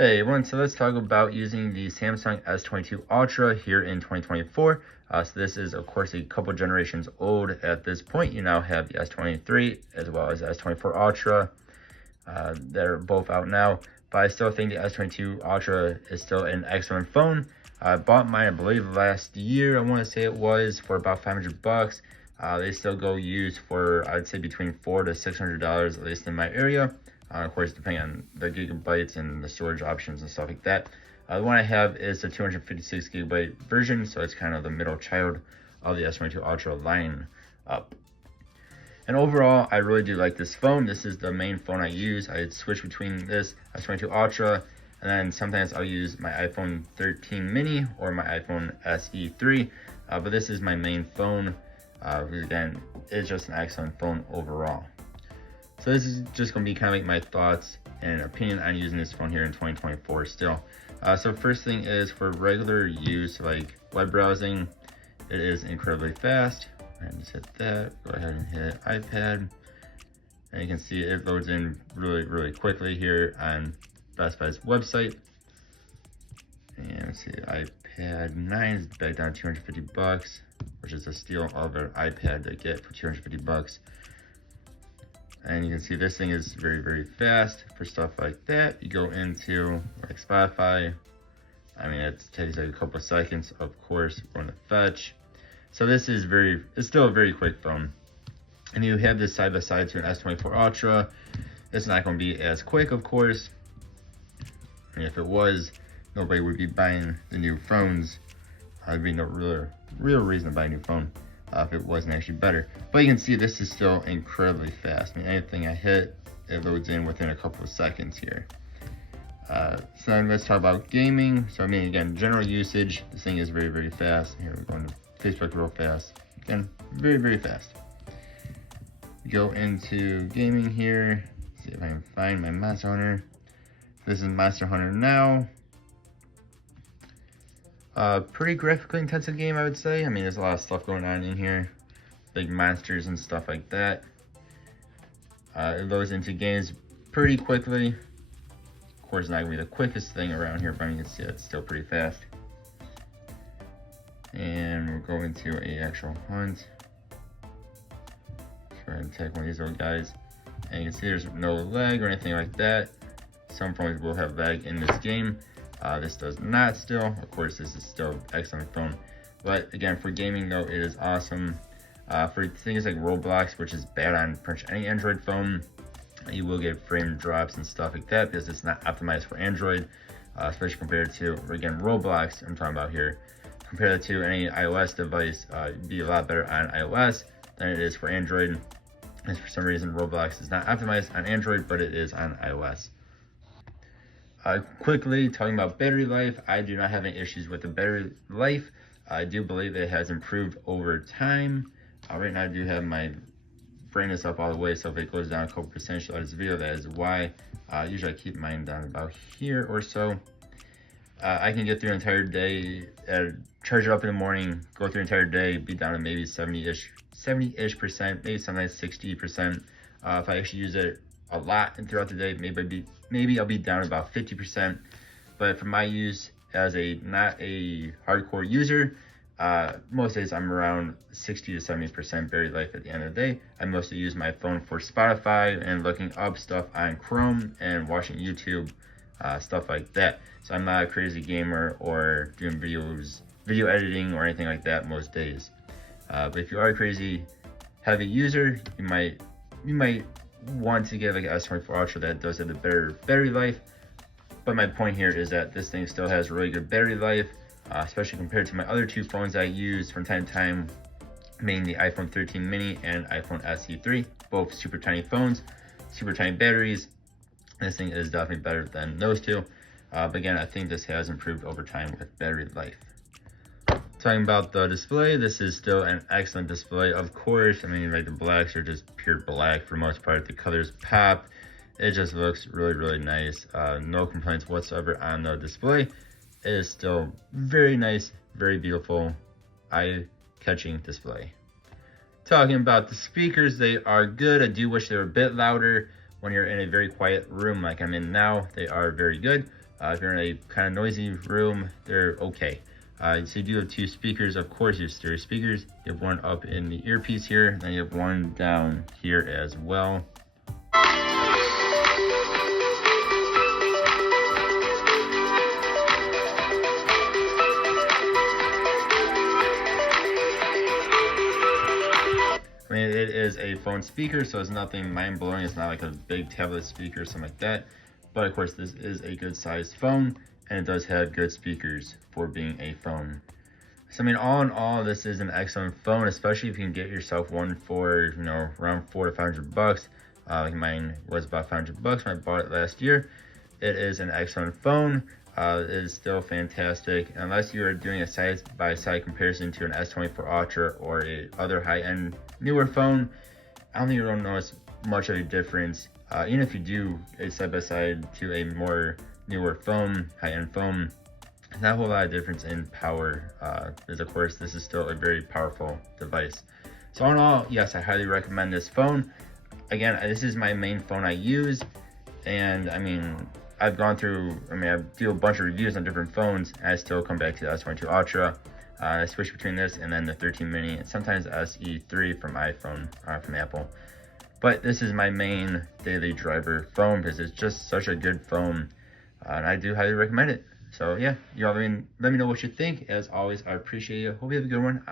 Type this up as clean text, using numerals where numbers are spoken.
Hey everyone, so let's talk about using the Samsung S22 Ultra here in 2024. So this is of course a couple generations old at this point. You now have the S23 as well as S24 Ultra. They're both out now, but I still think the S22 Ultra is still an excellent phone. I bought mine, I believe, last year. I want to say it was for about 500 bucks. They still go used for, I'd say, between $400 to $600, at least in my area. Of course, depending on the gigabytes and the storage options and stuff like that. The one I have is the 256 gigabyte version, so it's kind of the middle child of the S22 Ultra line up. And overall, I really do like this phone. This is the main phone I use. I switch between this S22 Ultra, and then sometimes I'll use my iPhone 13 mini or my iPhone SE 3. But this is my main phone. Again, it's just an excellent phone overall. So this is just going to be kind of like my thoughts and opinion on using this phone here in 2024 still. So first thing is for regular use, like web browsing, it is incredibly fast. And just hit that, go ahead and hit iPad. And you can see it loads in really quickly here on Best Buy's website. And let's see, iPad 9 is back down 250 bucks, which is a steal of an iPad to get for 250 bucks. And you can see this thing is very fast for stuff like that. You go into like Spotify. I mean, it takes like a couple of seconds, of course, going to fetch. So this is it's still a very quick phone. And you have this side by side to an S24 Ultra. It's not going to be as quick, of course. And if it was, nobody would be buying the new phones. There'd be no real reason to buy a new phone if it wasn't actually better. But you can see this is still incredibly fast. I mean, anything I hit, it loads in within a couple of seconds here. So then let's talk about gaming. So I mean, again, general usage, this thing is very fast. Here we're going to Facebook real fast. Again, very fast. Go into gaming here. See if I can find my Monster Hunter. This is Monster Hunter now. Pretty graphically intensive game, I would say. I mean, there's a lot of stuff going on in here. Big monsters and stuff like that. It loads into games pretty quickly. Of course, not gonna be the quickest thing around here, but you can see it's still pretty fast. And we'll go into a actual hunt. Try and take one of these little guys. And you can see there's no lag or anything like that. Some phones will have lag in this game. This does not still. Of course, this is still an excellent phone. But again, for gaming though, it is awesome. For things like Roblox, which is bad on pretty much any Android phone, you will get frame drops and stuff like that because it's not optimized for Android, especially compared to, again, Roblox I'm talking about here. Compared to any iOS device, it'd be a lot better on iOS than it is for Android. And for some reason, Roblox is not optimized on Android, but it is on iOS. Quickly talking about battery life, I do not have any issues with the battery life. I do believe it has improved over time. Right now I do have my brightness up all the way, so if it goes down a couple percentage of this video, that is why. Usually I keep mine down about here or so. I can get through an entire day, charge it up in the morning, go through an entire day, be down to maybe 70-ish percent, maybe sometimes 60%. If I actually use it a lot and throughout the day, maybe I'll be down about 50%. But for my use as not a hardcore user, most days I'm around 60 to 70% battery life at the end of the day. I mostly use my phone for Spotify and looking up stuff on Chrome and watching YouTube, stuff like that. So I'm not a crazy gamer or doing video editing or anything like that most days. But if you are a crazy heavy user, you might want to get like an S24 Ultra that does have a better battery life. But my point here is that this thing still has really good battery life, especially compared to my other two phones I use from time to time, mainly the iPhone 13 mini and iPhone SE 3, both super tiny phones, super tiny batteries. This thing is definitely better than those two. But again, I think this has improved over time with battery life. Talking about the display, this is still an excellent display, of course. I mean, like the blacks are just pure black for the most part. The colors pop. It just looks really nice. No complaints whatsoever on the display. It is still very nice, very beautiful, eye-catching display. Talking about the speakers, they are good. I do wish they were a bit louder when you're in a very quiet room like I'm in now. They are very good. If you're in a kind of noisy room, they're okay. So you do have 2 speakers, of course, your stereo speakers. You have one up in the earpiece here, and then you have one down here as well. I mean, it is a phone speaker, so it's nothing mind-blowing. It's not like a big tablet speaker or something like that. But of course, this is a good-sized phone, and it does have good speakers for being a phone. So I mean, all in all, this is an excellent phone, especially if you can get yourself one for, you know, around $400 to $500. Like mine was about $500 when I bought it last year. It is an excellent phone. It is still fantastic. Unless you are doing a side-by-side comparison to an S24 Ultra or a other high-end newer phone, I don't think you're going to notice much of a difference. Even if you do a side-by-side to a more newer phone, high-end phone, not a whole lot of difference in power, because of course this is still a very powerful device. So all in all, yes, I highly recommend this phone. Again, this is my main phone I use, and I mean, I've gone through, I do a bunch of reviews on different phones, and I still come back to the S22 Ultra. I switch between this and then the 13 mini, and sometimes SE3 from iPhone, from Apple. But this is my main daily driver phone because it's just such a good phone, and I do highly recommend it. So yeah, let me know what you think. As always, I appreciate you. Hope you have a good one.